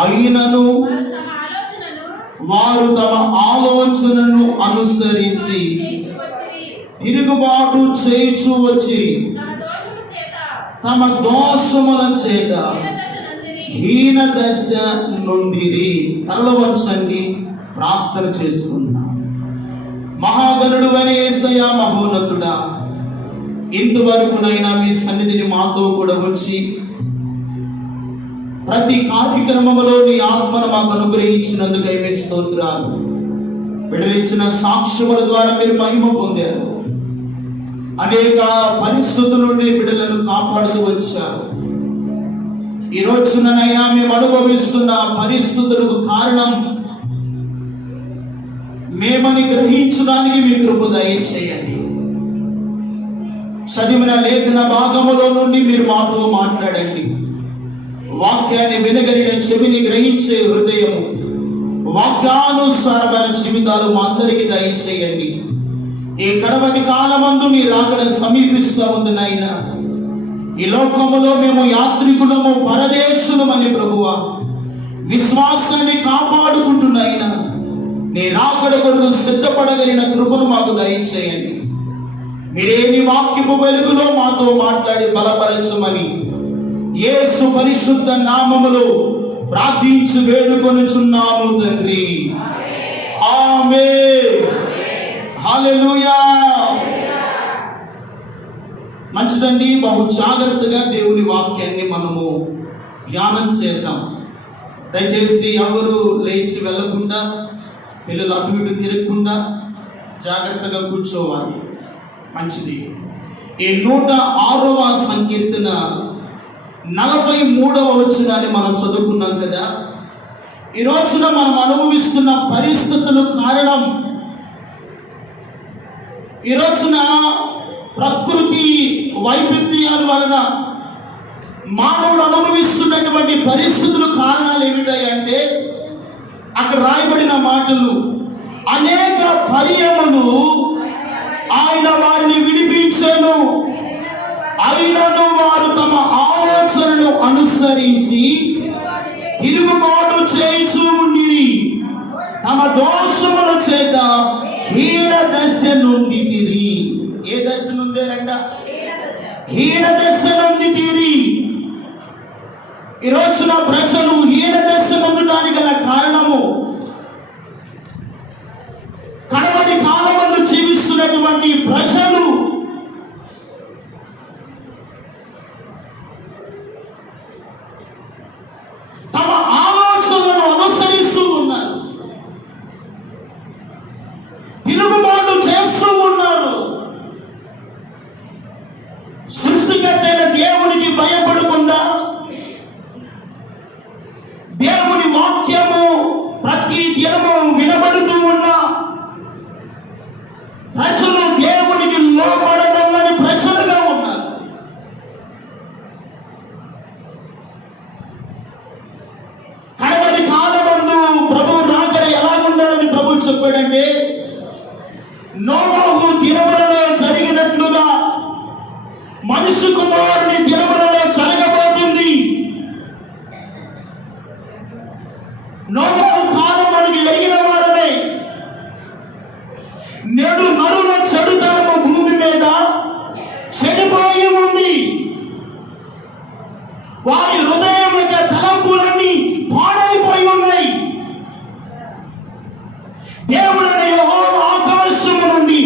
అయినను వారు తమ ఆలోచనను అనుసరించి తిరుగుబాటు చేయించు వచ్చి తమ దోషముల చేత హీన దశ నుండిరి. తరల వంచండి, ప్రార్థన చేసుకున్నాం. మహాగణుడు అనే యేసయ్య, మహోన్నతుడా, ఇంతవరకునైనా మీ సన్నిధిని మాతో కూడా ఉంచి ప్రతి కార్యక్రమంలో నీ ఆత్మను మాకు అనుగ్రహించినందుకై మీ స్తోత్రాలు. విడలించిన సాక్ష్యముల ద్వారా మీరు మహిమ పొందారు. అనేక పరిస్థితుల నుండి బిడ్డలను కాపాడుతూ వచ్చారు. ఈ రోజునైనా మేము అనుభవిస్తున్న పరిస్థితులకు కారణం మేమని గ్రహించడానికి మీ కృప దయచేయండి. చదివిన లేఖన భాగములో నుండి మీరు మాతో మాట్లాడండి. వాక్యాన్ని వినగలిగిన చెవిని గ్రహించే హృదయము, వాక్యానుసారమైన జీవితాలు మా అందరికీ దయచేయండి. ఈ కడవది కాలమందు మీ రాకడ సమీపిస్తూ ఉంది నాయన. ఈ లోకములో మేము యాత్రికులము, పరదేశులమని ప్రభువా విశ్వాసాన్ని కాపాడుకుంటున్నాయినా నీ రాకడ కొరకు సిద్ధపడగలిగిన కృపను మాకు దయచేయండి. మీరేని వాక్యపు వెలుగులో మాతో మాట్లాడి బలపరచమని యేసు పరిశుద్ధ నామములో ప్రార్థించి వేడుకొనుచున్నాము తండ్రి. ఆమేన్. హల్లెలూయా. మంచిదండి, బహు జాగ్రత్తగా దేవుని వాక్యాన్ని మనము ధ్యానం చేద్దాం. దయచేసి ఎవరు లేచి వెళ్ళకుండా, పిల్లలు అటు ఇటు తిరగకుండా జాగ్రత్తగా కూర్చోవాలి. మంచిది. ఈ 106వ సంకీర్తన 43వ వచనాన్ని మనం చదువుకున్నాం కదా. ఈ రోజున మనం అనుభవిస్తున్న పరిస్థితులు కారణం, ఈ రోజున ప్రకృతి వైపరీత్యాల వలన మానవుడు అనుభవిస్తున్నటువంటి పరిస్థితులు కారణాలు ఏమిటాయంటే, అక్కడ రాయబడిన మాటలు, అనేక పర్యములు ఆయన వారిని విడిపించెను, అయినను వారు తమ ఆలోచనను అనుసరించి తిరుగుబాటు చేయించు ఉండిరి, తమ దోషముల చేత హీన దశ నొందితిరి. ఏ దశ నొందారంట? హీన దశ నొందితిరి. ఈ రోజున ప్రజలు హీన దశ నొందడానికి గల కారణము, కడవరి కాలమందు జీవిస్తున్నటువంటి ప్రజలు తమ ఆలోచనలను అనుసరిస్తూ ఉన్నారు, తిరుగుబాటు చేస్తూ ఉన్నారు. సృష్టికర్తైన దేవునికి భయపడకుండా, దేవుని వాక్యము ప్రతి దినము వినబడుతూ ఉన్నా ప్రజలు దేవునికి లోబడదని ప్రజలుగా ఉన్నారు. కడవరి కాలమందు ప్రభు రాకడ ఎలా ఉండాలని ప్రభు చెప్పాడంటే, నోవహు దినములలో జరిగినట్లుగా మనుష్య కుమారుని దినములలో జరగబోతుంది. నోవహు కాలమునికి ఎరిగిన వారమే నేడు నరుల చెడుతనము భూమి మీద చెడిపోయి ఉంది. వారి హృదయం యొక్క తలంపులన్నీ పాడైపోయి ఉన్నాయి. దేవుడైన యెహోవా ఆకాశము నుండి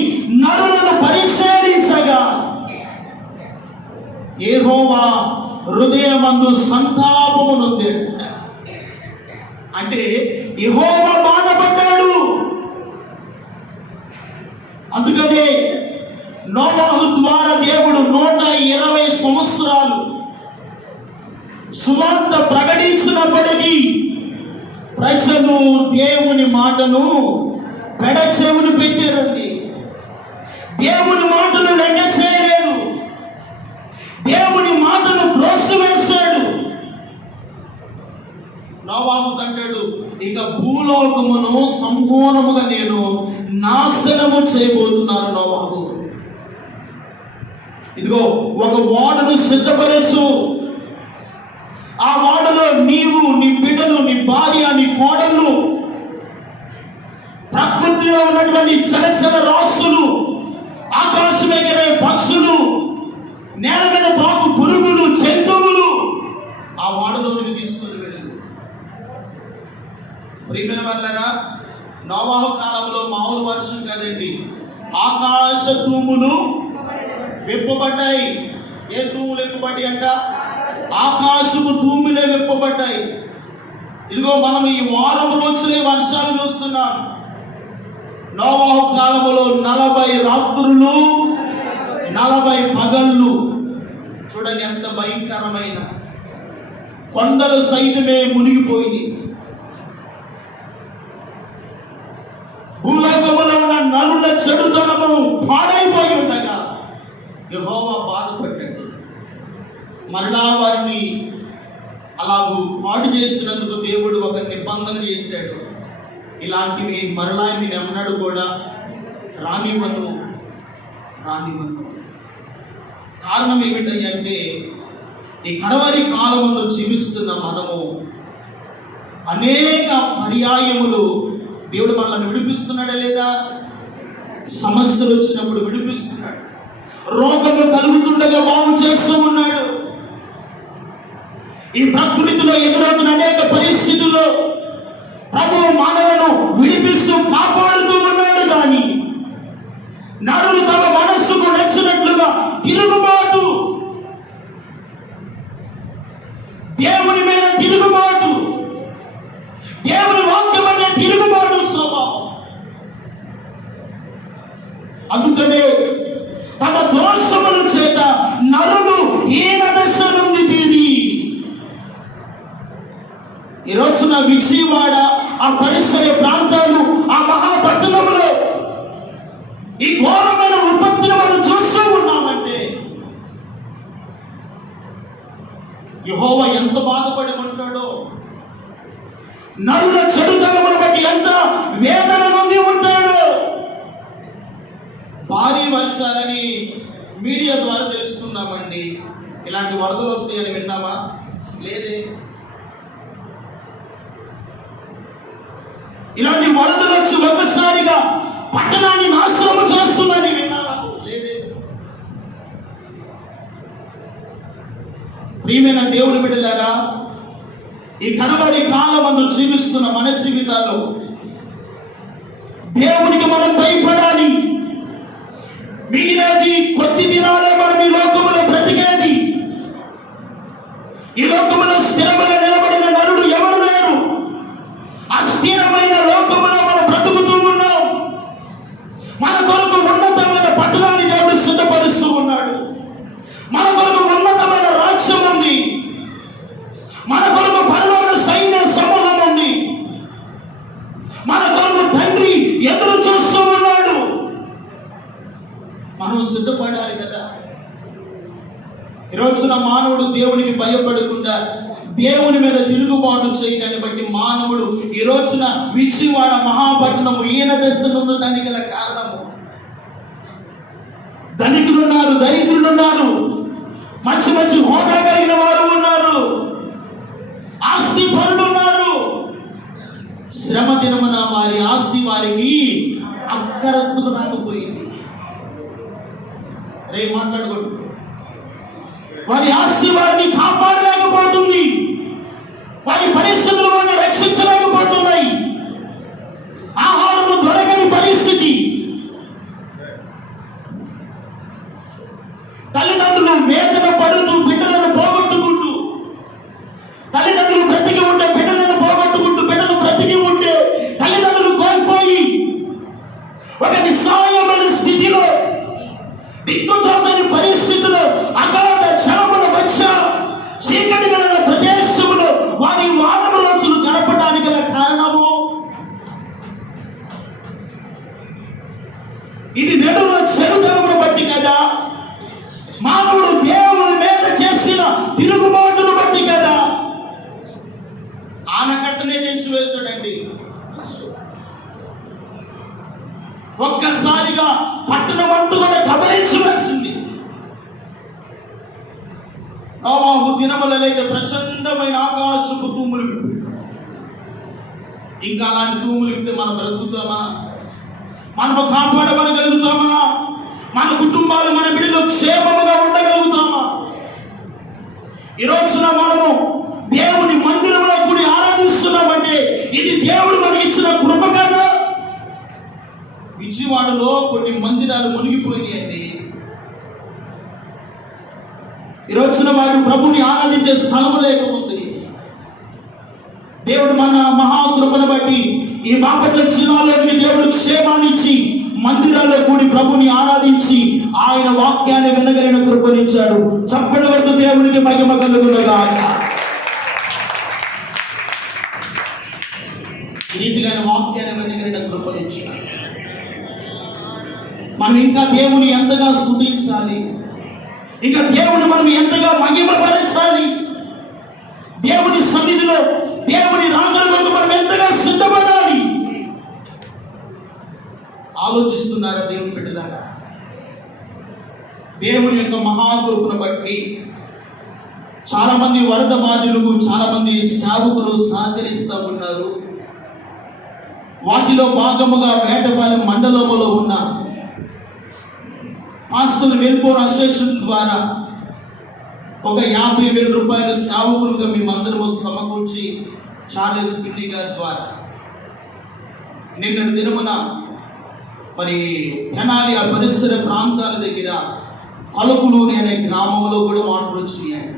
నరులను పరిశీలించగా యెహోవా హృదయమందు సంతాపము నొందాడు. అంటే యెహోవా బాధపడ్డాడు. అందుకనే నోవహు ద్వారా దేవుడు 120 సంవత్సరాలు సువార్త ప్రకటించినప్పటికీ ప్రజలు దేవుని మాటను పెడచెవులు పెట్టారండి. దేవుని మాటలు లెక్క చేయలేదు. దేవుని మాటను త్రోసివేశాడు. నోవహు అంటాడు, ఇక భూలోకమును సంపూర్ణముగా నేను నాశనము చేయబోతున్నాను. నోవహు, ఇదిగో ఒక ఓడను సిద్ధపరచు, ఆ ఓడలో నీవు, నీ బిడ్డలు, నీ ఉన్నటువంటి చలచల రాసులు, ఆకాశం ఎగిరే పక్షులు, నేల మీద పాకు పురుగులు, జంతువులు ఆ వాడలోనికి తీసుకొని వెళ్ళింది. ప్రియమైన వాళ్ళరా, నోవాహు కాలంలో మామూలు వర్షం కాదండి, ఆకాశ తూములు విప్పబడ్డాయి. ఏ తూములు విప్పబడ్డాయి అంట? ఆకాశపు తూములే విప్పబడ్డాయి. ఇదిగో మనం ఈ వారం రోజులే వర్షాలు చూస్తున్నాం. నోవాహు కాలంలో 40 రాత్రులు 40 పగళ్ళు. చూడండి ఎంత భయంకరమైన, కొండలు సైతమే మునిగిపోయింది. భూలోకములో ఉన్న నరుల చెడుతనము పాడైపోయి ఉండగా యెహోవా బాధపడ్డాడు. మరలా వారిని అలాగూ పాడు చేసినందుకు దేవుడు ఒక నిబంధన చేశాడు. ఇలాంటివి మరలా నేను ఎన్నడూ కూడా రానివ్వను. కారణం ఏమిటంటే ఈ కడవరి కాలములో జీవిస్తున్న మనము అనేక పర్యాయములు దేవుడు మనల్ని విడిపిస్తున్నాడా లేదా? సమస్యలు వచ్చినప్పుడు విడిపిస్తున్నాడు. రోగము కలుగుతుండగా బాగు చేస్తూ ఉన్నాడు. ఈ ప్రకృతిలో ఎదురవుతున్న అనేక పరిస్థితుల్లో ప్రభువు మానవులను విడిపిస్తూ కాపాడుతూ ఉన్నాడు. కానీ నరులు తమ మనస్సుకు నచ్చినట్లుగా తిరుగుబాటు, దేవుని మీద తిరుగుబాటు, దేవుని వాక్యం అనే తిరుగుబాటు స్వభావం. అందుకనే తమ దోషముల చేత నరులు హీన దశ నుండి తీరి ఈ రోజున విజయవాడ, ఆ పరిసర ప్రాంతాలు, ఆ మహాపట్టణంలో ఈ ఘోరమైన విపత్తులు మనం చూస్తూ ఉన్నామంటే యెహోవా ఎంత బాధపడి ఉంటాడో, నరుల చెడుతనమును బట్టి ఎంత వేదన నుండి ఉంటాడో. భారీ వర్షాలని మీడియా ద్వారా తెలుసుకున్నామండి. ఇలాంటి వరదలు వస్తాయని విన్నామా? లేదే. ఇలాంటి వరదలు వచ్చి ఒక్కసారిగా పట్టణాన్ని నాశనం చేస్తుందని విన్నావా? లేదే. ప్రియమైన దేవుని బిడ్డలారా, ఈ కడవరి కాలమందు జీవిస్తున్న మన జీవితాలు దేవునికి మనం భయపడాలి. మిగిలినది కొద్ది దినాలే మనం ఈ లోకములో బ్రతికేది. ఈ లోకములో స్థిరమైన నిలబడిన నరుడు ఎవరు లేరు. అస్థిరమైన లోకములో మనం బ్రతుకుతూ ఉన్నాం. మన కొరకు ఉన్నతమైన పట్టణాన్ని దేవుడు సిద్ధపరుస్తూ ఉన్నాడు. మన కొరకు ఉన్నతమైన రాజ్యం ఉంది. మన కొరకు పరలోక సైన్య సమూహం ఉంది. మన కొరకు తండ్రి ఎదురు చూస్తూ ఉన్నాడు. మనం సిద్ధపడాలి కదా. ఈరోజున మానవుడు దేవునికి భయపడకుండా దేవుని మీద తిరుగుబాటు చేయడాన్ని బట్టి మానవుడు ఈ రోజున విజయవాడ మహాపట్టణము ఈయన దశలో ఉండడానికి గల కారణము, ధనికులు ఉన్నారు, దరిద్రులు ఉన్నారు, మంచి మంచి హోదా కలిగిన వారు ఉన్నారు, ఆస్తి పరులు ఉన్నారు. శ్రమ దినమున వారి ఆస్తి వారికి అక్కరత్తుకు రాకపోయింది. రేపు మాట్లాడుకోండి. వారి ఆస్తి వారిని కాపాడలేకపోతుంది. వారి పరిస్థితులు వారిని రక్షించలేకపోతున్నాయి. ఆహారము దొరకని పరిస్థితి. తల్లిదండ్రులు వేదన పడుతూ బిడ్డలను పోగొట్టుకుంటూ, తల్లిదండ్రులు బ్రతికి ఉంటే బిడ్డలను పోగొట్టుకుంటూ, బిడ్డలు బ్రతికి ఉంటే తల్లిదండ్రులు కోల్పోయి ఒక నిస్సహాయమైన స్థితిలో, దిక్కుచోటని పరిస్థితిలో, అగాధ జలముల మధ్య చీకటి గల ప్రదేశంలో వారి వారములను గడపడానికి గల కారణము ఇది నడుల చెడుతనమును బట్టి కదా. మానవుడు దేవుని మీద చేసిన తిరుగుబాటును బట్టి కదా. ఆనకట్టనే తెచ్చివేశాడండి. ఒక్కసారిగా పట్టణం అంటూ కూడా కబలించి వేసింది. నోవాహు దినములైతే ప్రచండమైన ఆకాశపు తూములు విప్పాడు. ఇంకా అలాంటి తూములు విప్పితే మనం బ్రతుకుతామా? మనము కాపాడబడగలుగుతామా? మన కుటుంబాలు, మన బిడ్డలు క్షేమముగా ఉండగలుగుతామా? ఈ రోజున మనము దేవుని మందిరంలో కూడి ఆరాధిస్తున్నామంటే ఇది దేవుడు మనకి ఇచ్చిన కృప కదా. విజయవాడలో కొన్ని మందిరాలు మునిగిపోయినాయండి. ఈ రోజున వారు ప్రభుని ఆరాధించే స్థలం లేకపోతుంది. దేవుడు మన మహాకృపను బట్టి ఈ బాపట్ల జిల్లాలోని దేవుడు క్షేమాన్ని ఇచ్చి మందిరాల్లో కూడి ప్రభుని ఆరాధించి ఆయన వాక్యాన్ని వినగలిగిన కృపనిచ్చాడు. చప్పటి వద్ద దేవునికి మహిమ కలుగునుగాక. ఈ రీతిగా వాక్యాన్ని వినగలిగిన కృపనిచ్చాడు. మనం ఇంకా దేవుని ఎంతగా స్తుతించాలి, ఇంకా దేవుని మనం ఎంతగా మహిమపరచాలి, దేవుని సన్నిధిలో దేవుని రాకడకు మనం ఎంతగా సిద్ధపడాలి ఆలోచిస్తున్నారా దేవుని బిడ్డలారా? దేవుని యొక్క మహాకృపను బట్టి చాలా మంది వరద బాధితులకు, చాలా మంది సేవకులు సహకరిస్తూ ఉన్నారు. వాటిలో భాగముగా వేటపాలెం మండలంలో ఉన్న పాస్టర్ వెల్ఫేర్ అసోసియేషన్ ద్వారా ఒక 50,000 రూపాయలు సేవకులుగా మేమందరం సమకూర్చి చార్లెస్ పిన్ని గారి ద్వారా నిన్న దినమున మరి తెనాలి ఆ పరిసర ప్రాంతాల దగ్గర కలుపులూరి అనే గ్రామంలో కూడా వాటర్ వచ్చినాయి.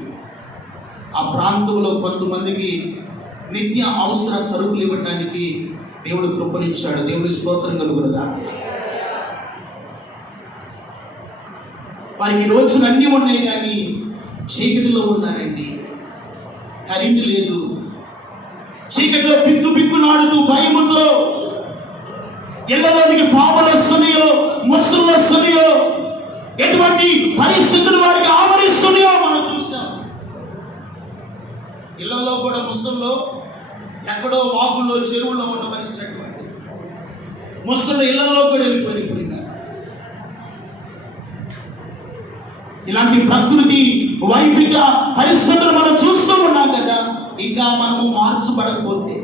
ఆ ప్రాంతంలో కొంతమందికి నిత్య అవసర సరుకులు ఇవ్వడానికి దేవుడు కృపనిచ్చాడు. దేవుడి స్తోత్రం కలుగునుగా. వారికి రోజులు అన్నీ ఉన్నాయి కానీ చీకటిలో ఉన్నారండి. కరెంటు లేదు. చీకటిలో పిక్కు పిక్కులాడుతూ భయముతో ఇళ్లలోనికి పాములు వస్తున్నాయో, ముసళ్ళు వస్తున్నాయో, ఎటువంటి పరిస్థితులు వారికి ఆవరిస్తున్నాయో మనం చూసాం. ఇళ్లలో కూడా ముసళ్ళు ఎక్కడో వాగుల్లో, చెరువుల్లో ఉండవలసినటువంటి ముసళ్ళు ఇళ్లలో కూడా వెళ్ళిపోయి. ఇలాంటి ప్రకృతి వైపిక పరిస్థితులు మనం చూస్తూ ఉన్నాం కదా. ఇంకా మనము మార్చబడకపోతే,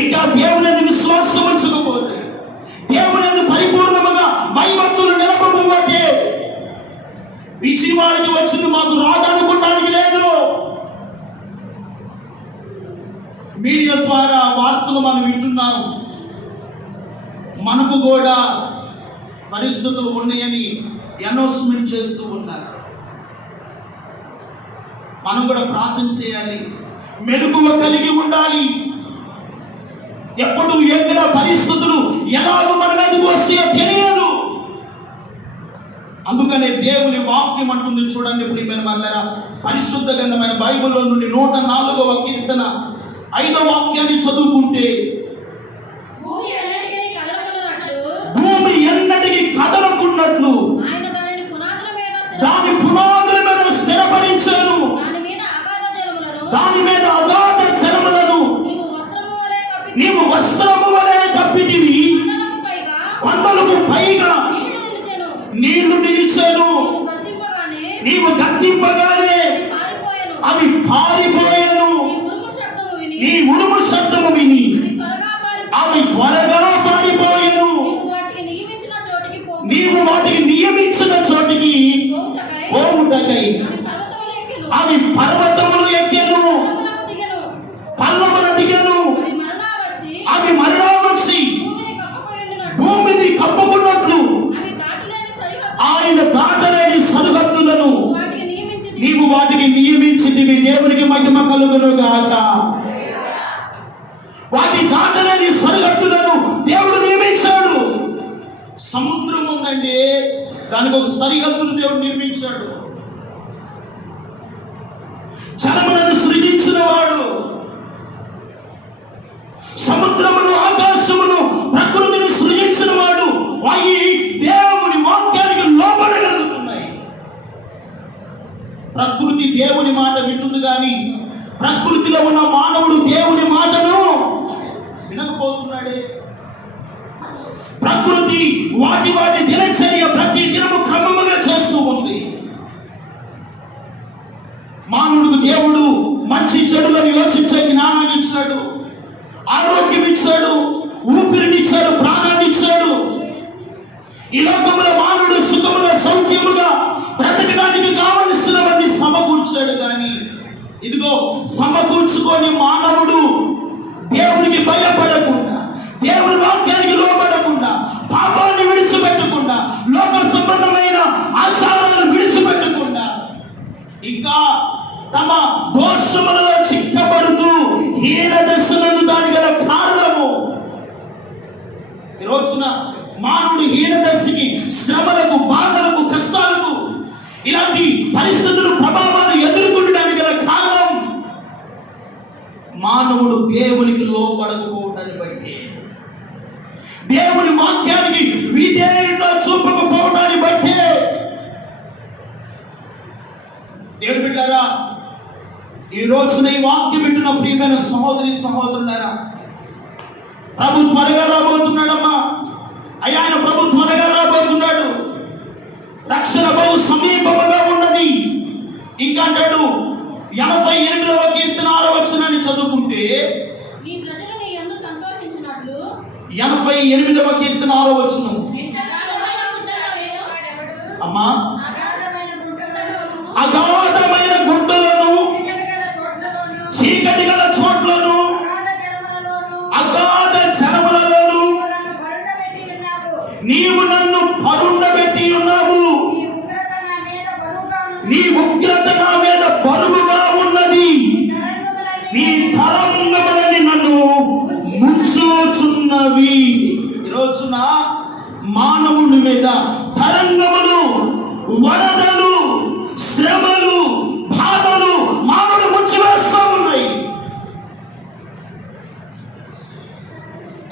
ఇంకా దేవుని విశ్వాసం ఉంచకపోతే, దేవుని పరిపూర్ణముగా భయభక్తులు నిలబడకపోతే విజయవాడకి వచ్చింది మాకు రాదనుకోవడానికి లేదు. మీడియా ద్వారా వార్తలు మనం వింటున్నాం. మనకు కూడా పరిస్థితులు ఉన్నాయని అనౌన్స్మెంట్ చేస్తూ ఉన్నారు. మనం కూడా ప్రార్థన చేయాలి, మెలకువ కలిగి ఉండాలి. ఎప్పుడు ఎక్కడ పరిస్థితులు ఎలాగో మన మీదకు వస్తాయో తెలియదు. అందుకనే దేవుని వాక్యం అంటుంది చూడండి ప్రియమైన వారలారా, పరిశుద్ధ గ్రంథమైన బైబిల్లో నుండి 104వ కీర్తన 5వ వాక్యాన్ని చదువుకుంటే, భూమి ఎన్నటికీ కదలకున్నట్లు దాని పునాదుల మీద స్థిరపరించాను, దాని మీద అగాధ జలములను నీవు వస్త్రము వలె కప్పితివి, కొండలకు పైగా నీళ్లు నిలిచాను, నీవు గద్దింపగానే అవి పారిపోయాను, నీ ఉరుము శబ్దము విని అవి త్వరగా పారిపోయాను. నీవు వాటికి నియమించిన చోటికి పోవుటకై అవి పర్వతములు ఎక్కెను, పల్లములు దిగెను, అవి మరలా వచ్చి భూమిని కప్పుకున్నట్లు ఆయన దాటలేని సరిహద్దులను నీవు వాటికి నియమించింది. దేవునికి మహిమ కలుగును గాక. వాటి దాటలేని సరిహద్దులను దేవుడు నియమించాడు. సముద్రం ఉందండి, దానికి ఒక సరిహద్దును దేవుడు నిర్మించాడు. జలములను సృజించిన వాడు, సముద్రమును, ఆకాశమును, ప్రకృతిని సృజించిన వాడు. అవి దేవుని వాక్యానికి లోబడగలుగుతున్నాయి. ప్రకృతి దేవుని మాట వింటుంది కానీ ప్రకృతిలో ఉన్న మానవుడు దేవుని మాటను వినకపోతున్నాడే. ప్రకృతి వాటి వాటి దినచర్య ప్రతి దినము క్రమముగా చేస్తూ ఉంది. మానవుడికి దేవుడు మంచి చెడులను యోచించే జ్ఞానాన్ని ఇచ్చాడు, ఆరోగ్యం ఇచ్చాడు, ఊపిరిని ఇచ్చాడు, ప్రాణాన్ని ఇచ్చాడు. ఈ లోకంలో మానవుడు సుఖముగా సౌఖ్యముగా బ్రతకడానికి కావలసినవన్నీ సమకూర్చాడు. కానీ ఇదిగో సమకూర్చుకొని మానవుడు దేవునికి భయపడకుండా, దేవుని వాక్యానికి లోబడకుండా, పాపాన్ని విడిచిపెట్టకుండా, లోక సంబంధమైన ఆచారాలను విడిచిపెట్టకుండా ఇంకా తమ దోషములలో చిక్కబడుతూ హీన దశలను దాని గల కారణము ఈ రోజున మానవుడు హీన దశకి, శ్రమలకు, బాధలకు, కష్టాలకు, ఇలాంటి పరిస్థితులు, ప్రభావాలు ఎదుర్కొనడానికి గల కారణం మానవుడు దేవునికి లోబడకపోవటాన్ని బట్టి, దేవుని వాక్యానికి విధేయత చూపకపోవటాన్ని బట్టి. దేవుని బిడ్డలారా, ఈ రోజున ఈ వాక్యం వింటున్న ప్రియమైన సహోదరి సహోదరులారా, ప్రభు త్వరగా రాబోతున్నాడమ్మా. అయ్యా, ఆయన ప్రభు త్వరగా రాబోతున్నాడు. రక్షణ బహు సమీపముగా ఉన్నది. ఇంకా అంటాడు 88వ కీర్తన 6వ వచనాన్ని చదువుకుంటే, 88వ కీర్తన 6వ వచనం, అమ్మా, అగాధమైన గుంటలను, చీకటి గల చోట్లను, అగాధ జనములలోను నీవు నన్ను పరుండబెట్టి ఉన్నావు. నీ ఉగ్రత నా మీద బరువుగా ఉన్నది. నీ తరంగములని నన్ను ముంచుచున్నవి. ఈరోజున మానవుని మీద తరంగములు, వరదలు, శ్రమలు, బాధలు మానవులు ముంచివేస్తూ ఉన్నాయి.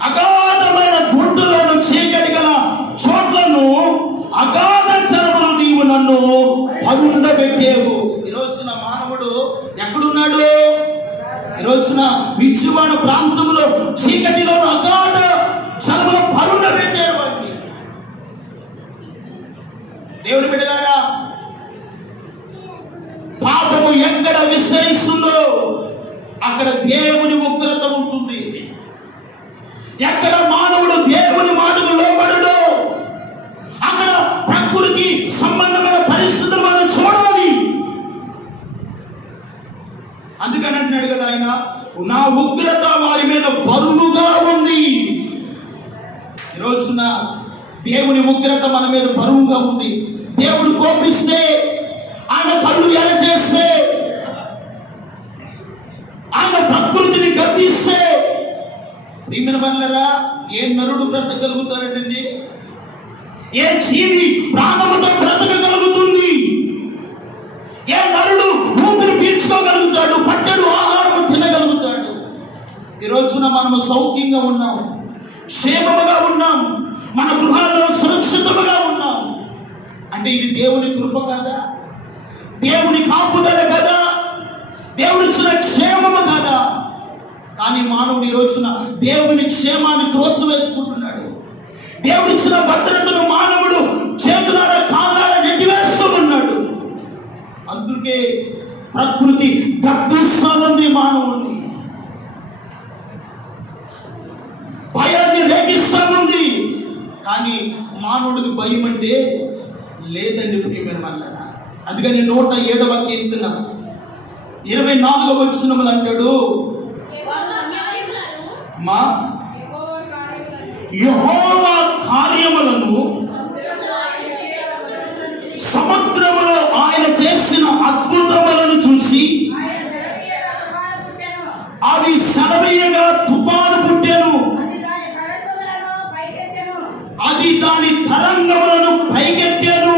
అగాధమైన గుంటలను, చీకటి గల చోట్లను, అగాధ జనములు నీవు నన్ను పరుండబెట్టేవు. ఈరోజున మానవుడు ఎక్కడున్నాడు? ఈరోజున విజయవాడ ప్రాంతంలో చీకటిలో అగాధ జనములు పరుండబెట్టేవాడిని. దేవుని బిడ్డలారా, పాపము ఎక్కడ విస్తరిస్తుందో అక్కడ దేవుని ఉగ్రత ఉంటుంది. ఎక్కడ మానవుడు దేవుని మాటకు లోబడడో అక్కడ ప్రకృతి సంబంధమైన పరిస్థితులు మనం చూడాలి. అందుకని అంటున్నాడు కదా ఆయన, నా ఉగ్రత వారి మీద బరువుగా ఉంది. ఈరోజున దేవుని ఉగ్రత మన మీద బరువుగా ఉంది. దేవుడు కోపిస్తే, ఆయన కళ్ళు ఎర చేస్తే, ఆయన ప్రకృతిని గద్దిస్తే, ప్రియమైన వాళ్ళరా, ఏ నరుడు బ్రతకగలుగుతాడండి? ఏ జీవి ప్రాణముతో బ్రతకగలుగుతుంది? ఏ నరుడు ఊపిరి పీల్చుకోగలుగుతాడు? పట్టెడు ఆహారం తినగలుగుతాడు? ఈ రోజున మనము సౌఖ్యంగా ఉన్నాం, క్షేమముగా ఉన్నాం, మన గృహాల్లో సురక్షితముగా ఉన్నాం అంటే ఇది దేవుని కృప కదా? దేవుని కాపుదల కదా? దేవుడిచ్చిన క్షేమము కదా? కానీ మానవుడు ఈ రోజున దేవుని క్షేమాన్ని త్రోసివేసుకుంటున్నాడు. దేవుడిచ్చిన భద్రతను మానవుడు చేతులారా కాళ్ళారా నెట్టివేస్తూ ఉన్నాడు. అందుకే ప్రకృతి గద్దిస్తుంది మానవుడిని, భయాన్ని రేగిస్తూ ఉంది. కానీ మానవుడికి భయం అంటే లేదండి ప్రియమైన వాళ్ళారా. అందుకని 107వ కీర్తన 24వ వచనములు అంటాడు, మా యెహోవా కార్యములను సముద్రములో ఆయన చేసిన అద్భుతములను చూసి అవి సెలవీయగా తుఫాను పుట్టెను. అది దాని తరంగములను పైకెత్తెను.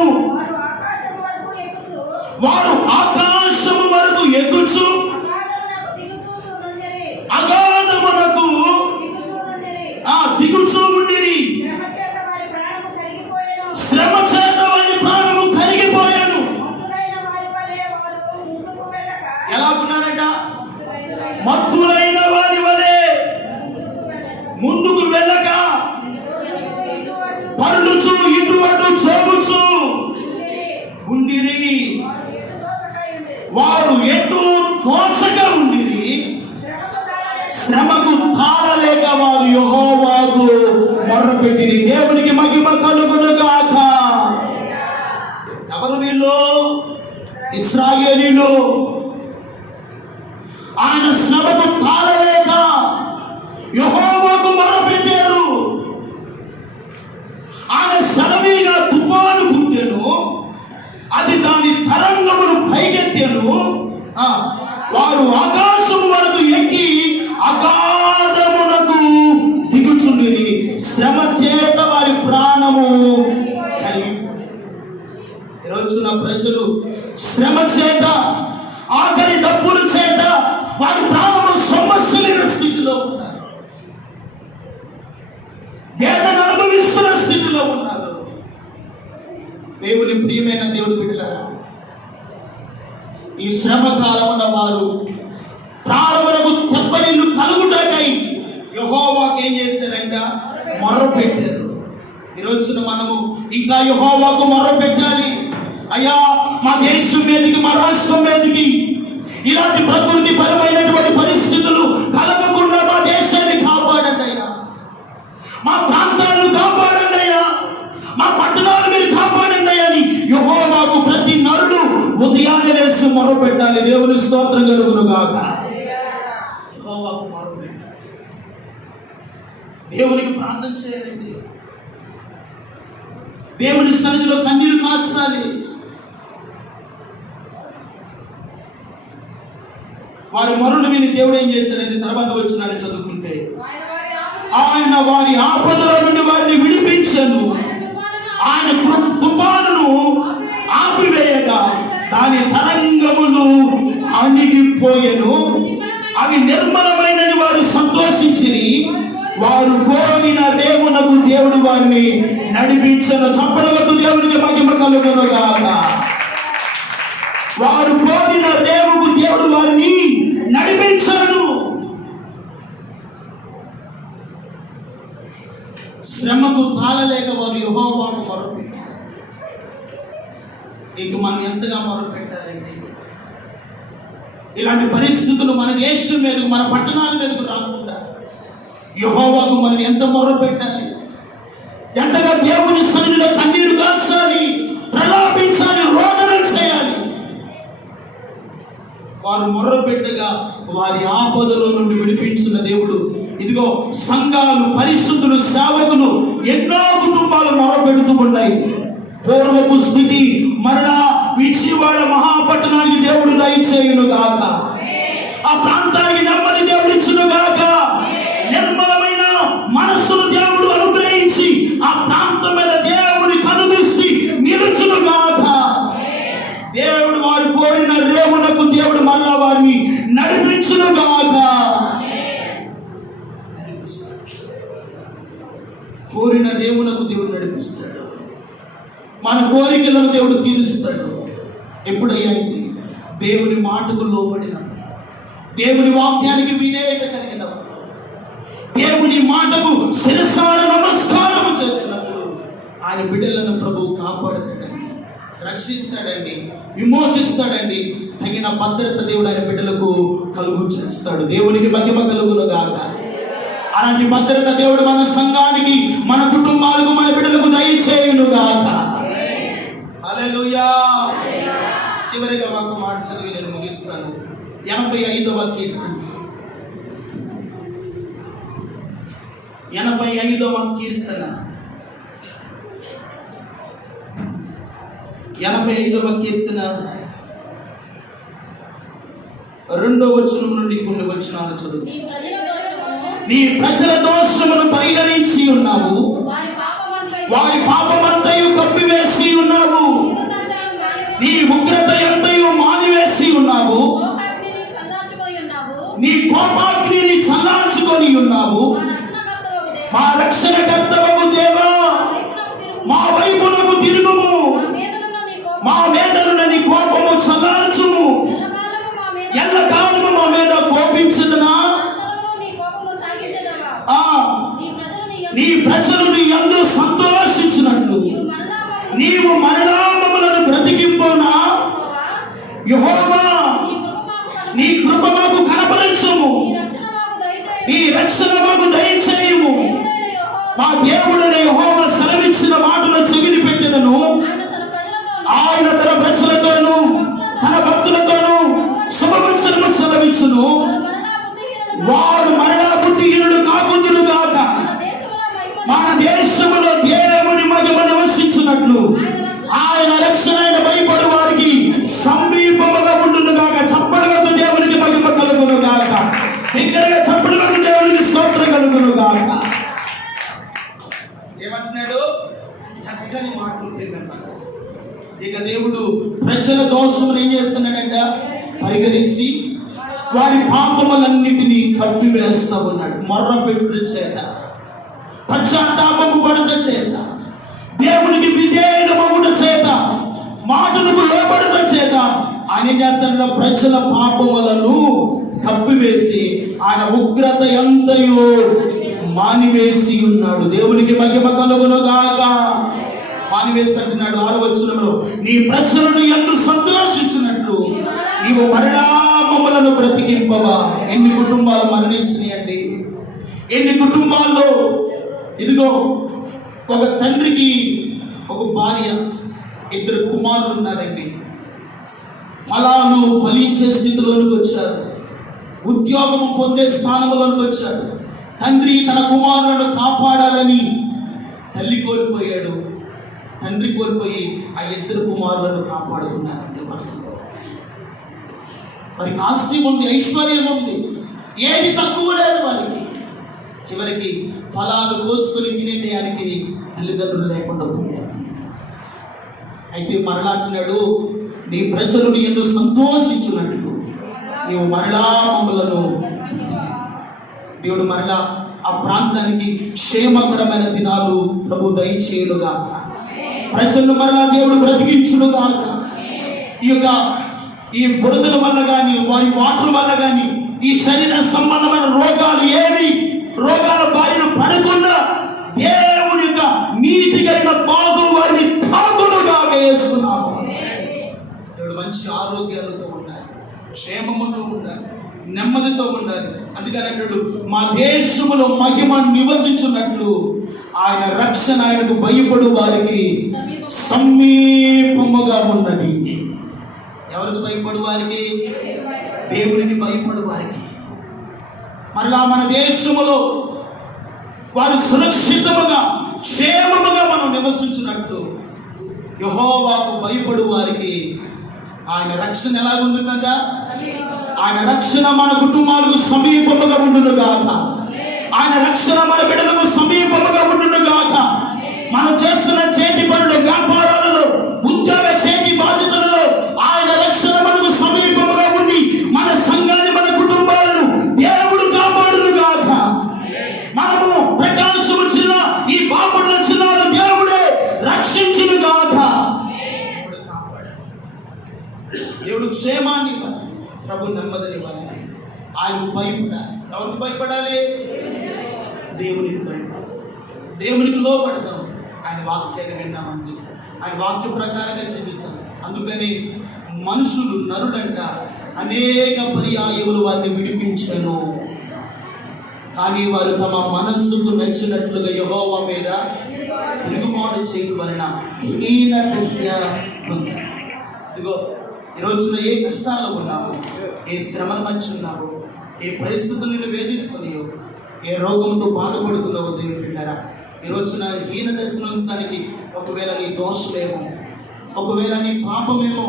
వారు ఆకాశము వరకు ఎక్కుచు అగాధమునకు దిగుచూ ఉండిరి. శ్రమ చేత వారి ప్రాణము కరిగిపోయాను. ఎలా ఉన్నారట? మత్తులైన వారి వలె ముందుకు వెళ్ళక పర్లుచు ఇటు అటు చూపుచు ఉండిరి. వారు ఎటు తోచక ఉండిరి. శ్రమకు తాళలేక వారు యెహోవాకు మొర్రపెట్టిరి. దేవునికి మహిమ కలుగును గాక. ఎవరు వీళ్ళు? ఇశ్రాయేలీయులు. ఆయన శ్రమకు తాళలేక యెహోవాకు మొర్రపెట్టారు. ఆయన సడలిగా తుఫాను పుట్టెను, అది దాని తరంగమును పైకెత్తెను. వారు ఆకాశం వరకు ఎక్కి అగాధమునకు దిగుచుండిరి. శ్రమ చేత వారి ప్రాణము కలిగిపోయింది. ఈరోజు నా ప్రజలు శ్రమ చేత, ఆఖరి డబ్బుల చేత వారి ప్రాణము సమస్యలైన స్థితిలో ఉన్నారు. వేదన అనుభవిస్తున్న స్థితిలో ఉన్నారు. దేవుని ప్రియమైన దేవుని బిడ్డలారా, ఈ శ్రమ కాలమున వారు ప్రాణములకు దెబ్బలు కలుగుటకై యెహోవాకు ఏం చేశారంట? మొర్రపెట్టారు. ఈరోజున మనము ఇంకా యెహోవాకు మొర్రపెట్టాలి. అయ్యా, మా దేశం మీదకి, మా రాష్ట్రం మీదకి ఇలాంటి ప్రకృతి పరమైనటువంటి పరిస్థితులు కలగకుండా మా దేశాన్ని కాపాడండి అయ్యా, మా ప్రాంతాలను కాపాడండి అయ్యా, మా పట్టణాలు మీరు కాపాడండి అయ్యా అని యెహోవాకు ప్రతి నరుడు ఉదయాన్నే లేచి మొర్రపెట్టాలి. దేవుని స్తోత్రం కలుగును గాక. యెహోవాకు మొర్రపెట్టాలి. దేవునికి ప్రార్థన చేయాలండి. దేవుని సన్నిధిలో కన్నీరు కార్చాలి. వారి మొరలు విని దేవుడు ఏం చేశారని తర్వాత వచ్చినారని చదువుకుంటే, ఆయన వారి ఆపదల నుండి వారిని విడిపించను. ఆయన తుఫానును ఆపివేయగా దాని తరంగములు అణిగిపోయెను. అవి నిర్మలమైనని వారు సంతోషించిరి. వారు కోరిన రేవునకు దేవుడు వారిని నడిపించను. చప్పలవద్దు, దేవునికి మహిమ కలుగును గాక. వారు కోరిన రేవుకు దేవుడు వారిని నడిపించను. శ్రమకు తాళలేక వారు యెహోవాకు మొర్రపెట్టారు. ఇక మనం ఎంతగా మొర్రపెట్టాలండి? ఇలాంటి పరిస్థితులు మన దేశం మీదకు, మన పట్టణాల మీదకు రాకుండా యెహోవాకు మనం ఎంత మొర్రపెట్టాలి? ఎంతగా దేవుని సన్నిధిలో కన్నీరు కాచాలి, ప్రలాపించాలి, రోదన చేయాలి. వారు మొర్రపెట్టగా వారి ఆపదలో నుండి విడిపించిన దేవుడు, ఇదిగో సంఘాలు, పరిశుద్ధులు, సేవకులు, ఎన్నో కుటుంబాలు మొర్రపెడుతూ ఉన్నాయి. పూర్వపు స్థితి మరలా విజయవాడ మహాపట్టణానికి దేవుడు దయచేయును గాక. ఆ ప్రాంతానికి నెమ్మది దేవుడు ఇచ్చును గాక. నిర్మలమైన మనస్సును దేవుడు అనుగ్రహించి ఆ ప్రాంతం మీద దేవుని కనుదృష్టి నిలుచును గాక. దేవుడు వారు కోరిన రేవునకు దేవుడు మళ్ళా వారిని నడిపించును గాక. కోరిన రేవునకు దేవుడు నడిపిస్తాడు. మన కోరికలను దేవుడు తీరుస్తాడు. ఎప్పుడయ్యాయి? దేవుని మాటకు లోబడిన, దేవుని వాక్యానికి విధేయత కలిగినప్పుడు, దేవుని మాటకు శిరసాల నమస్కారం చేసినప్పుడు ఆయన బిడ్డలను ప్రభువు కాపాడుతాడండి, రక్షిస్తాడండి, విమోచిస్తాడండి. తగిన భద్రత దేవుడు ఆయన బిడ్డలకు కలుగు చేస్తాడు. దేవునికి మహిమ కలుగును గాక. అలాంటి భద్రత దేవుడు మన సంఘానికి, మన కుటుంబాలకు, మన బిడ్డలకు దయచేయును గాక. హల్లెలూయా. చివరిగా ఒక మాట చదివి నేను ముగిస్తాను. 85వ కీర్తన, 85వ కీర్తన, 85వ కీర్తన 2వ వచనం నుండి కొన్ని వచనాలు చదువు. నీ ప్రజల దోషమును పరిహరించి ఉన్నావు, వారి పాపమంతయు కప్పివేసి ఉన్నావు, నీ ఉగ్రత ఎంతయు మానివేసి ఉన్నావు, నీ కోపాగ్నిని చల్లార్చుకొని ఉన్నావు. మా రక్షణకర్తవగు దేవా, మా వైపునకు తిరుగుము, మా మీదనున్న నీ కోపము చల్లార్చుము. ఎల్లకాలము మా మీద కోపించుదునా? నీ ప్రజలు నీ యందు సంతోషించినట్లు నీవు మరణామములను బ్రతికింపునా? యెహోవా, నీ కృప మాకు కనపరచుము, ఈ రక్షణ మాకు దయచేయము. మా దేవుడైన యెహోవా సెలవిచ్చిన మాటలు చెవిని పెట్టెదను. ఆయన తన ప్రజలతోనూ తన భక్తులతోనూ శుభవచనము సెలవిచ్చును. వారు మరలా బుద్ధిహీనులు కాకుందురు గాక. మన దేశములో దేవుని మహిమ నివసించున్నట్లు ఆయన రక్షణ భయపడు వారికి సమీపముగా ఉండును గాక. చప్పడుగొట్టు దేవునికి మహిమ కలుగును గాక. దగ్గరగా చప్పడుగొట్టు దేవునికి స్తోత్రం కలుగును గాక. ఏమంటున్నాడు? చక్కని మాటలు. ఇక దేవుడు ప్రజల దోషములు ఏం చేస్తున్నాడంట? పరిగణించి వారి పాపములన్నిటినీ కప్పివేస్తా ఉన్నాడు. మొర్ర పెట్టుట చేత, పశ్చాత్తాపము పడుట చేత, దేవునికి విధేయుడమగుట చేత, మాటలకు లోబడుట చేత ఆయన ఏం చేస్తాడు? ప్రజల పాపములను కప్పివేసి ఆయన ఉగ్రత ఎంతయో మానివేసి ఉన్నాడు. దేవునికి మహిమ కలుగును గాక. మానివేసి అంటున్నాడు 6వ వచనంలో, నీ ప్రజలను ఎందు సంతోషించినట్లు నీవు మరలా మమ్మలను బ్రతికింపవా. ఎన్ని కుటుంబాలు మరణించినాయండి? ఎన్ని కుటుంబాల్లో ఇదిగో ఒక తండ్రికి ఒక భార్య, 2 కుమారులు ఉన్నారండి. ఫలాలు ఫలించే స్థితిలోనికి వచ్చారు. ఉద్యోగం పొందే స్థానంలోనికి వచ్చారు. తండ్రి తన కుమారులను కాపాడాలని తల్లి కోల్పోయాడు. తండ్రి కోల్పోయి ఆ 2 కుమారులను కాపాడుకున్నారండి. వారికి ఆస్తి ఉంది, ఐశ్వర్యం ఉంది, ఏది తక్కువ లేదు వారికి. చివరికి ఫలాలు కోసుకొని తినేటానికి తల్లిదండ్రులు లేకుండా పోయారు. అయితే మరలా అంటున్నాడు, నీ ప్రజలను ఎందు సంతోషించున్నట్లు నీవు మరలా మమ్మలను. దేవుడు మరలా ఆ ప్రాంతానికి క్షేమకరమైన దినాలు ప్రభు దయచేయునుగా. ప్రజలను మరలా దేవుడు బ్రతికించునుగా. ఈ బురదల వల్ల కానీ, వారి వాటర్ వల్ల కానీ, ఈ శరీర సంబంధమైన రోగాలు ఏమి రోగాల బారిన పడకుండా దేవుని యొక్క నీతి కలిగిన బాధు వారిని తాగులుగా వేస్తున్నాము. దేవుడు మంచి ఆరోగ్యాలతో ఉండాలి, క్షేమముతో ఉండాలి, నెమ్మదితో ఉండాలి. అందుకని అంటాడు, మా దేశములో మహిమ నివసించున్నట్లు ఆయన రక్షణ ఆయనకు భయపడు వారికి సమీపముగా ఉన్నది. ఎవరికి భయపడు వారికి? దేవునికి భయపడు వారికి. మరలా మన దేశములో వారు సురక్షితముగా క్షేమముగా మనం నివసించినట్లు యెహోవాకు భయపడు వారికి ఆయన రక్షణ ఎలాగుంటుందంట? ఆయన రక్షణ మన కుటుంబాలకు సమీపముగా ఉండును గాక. ఆయన రక్షణ మన బిడ్డలకు సమీపముగా ఉండును గాక. మనం చేస్తున్న చేతి పనులు, వ్యాపారాలలో, ఉద్యోగ చేతి బాధ్యతలలో ఆయన రక్షణ మనకు సమీపముగా ఉండి మన సంఘాన్ని, మన కుటుంబాలను దేవుడు కాపాడును గాక. మనము ప్రకాశము చిన్న ఈ పాపముల చిన్నాను దేవుడే రక్షించును గాక. దేవుడు క్షేమాన్ని ఇవ్వాలి, ప్రభు నెమ్మదిని ఇవ్వాలి. ఆయనకు భయపడాలి. ఎవరికి భయపడాలి? దేవునికి భయపడాలి. దేవునికి లోపడతాం. ఆయన వాక్యాన్ని విన్నామండి, ఆయన వాక్య ప్రకారంగా జీవితాం. అందుకని మనుషులు నరుడంట అనేక పర్యాయములు వారిని విడిపించను, కానీ వారు తమ మనస్సుకు నచ్చినట్లుగా యెహోవా మీద తిరుగుబాటు చేయడం వలన హీన దశ పొందారు. ఇదిగో ఈరోజున ఏ కష్టాల్లో ఉన్నావు, ఏ శ్రమల మధ్య ఉన్నావు, ఏ పరిస్థితులను వేధిస్తున్నాయో, ఏ రోగంతో బాధపడుతున్నావో దేవుని బిడ్డలారా, ఈ రోజున హీన దశలో ఉండడానికి ఒకవేళ నీ దోషమేమో, ఒకవేళ నీ పాపమేమో,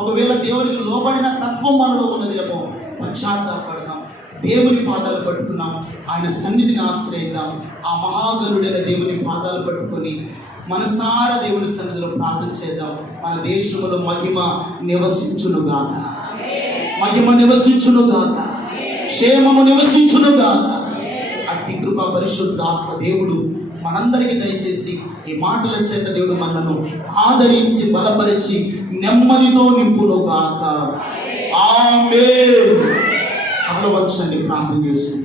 ఒకవేళ దేవునికి లోబడిన తత్వం మనలో ఉన్నదేమో, పశ్చాత్తాపడదాం, దేవుని పాదాలు పట్టుకున్నాం, ఆయన సన్నిధిని ఆశ్రయిద్దాం. ఆ మహాగరుడైన దేవుని పాదాలు పట్టుకొని మనసారా దేవుని సన్నిధిలో ప్రార్థన చేద్దాం. మన దేశంలో మహిమ నివసించునుగాక, మహిమ నివసించునుగాక, క్షేమము నివసించునుగాక. అట్టి కృపా పరిశుద్ధాత్మ దేవుడు మనందరికీ దయచేసి ఈ మాటల చేత దేవుడు మనను ఆదరించి బలపరిచి నెమ్మదితో నింపునుగాక. ఆమేన్. అలా వచ్చండి, ప్రార్థన చేస్తుంది.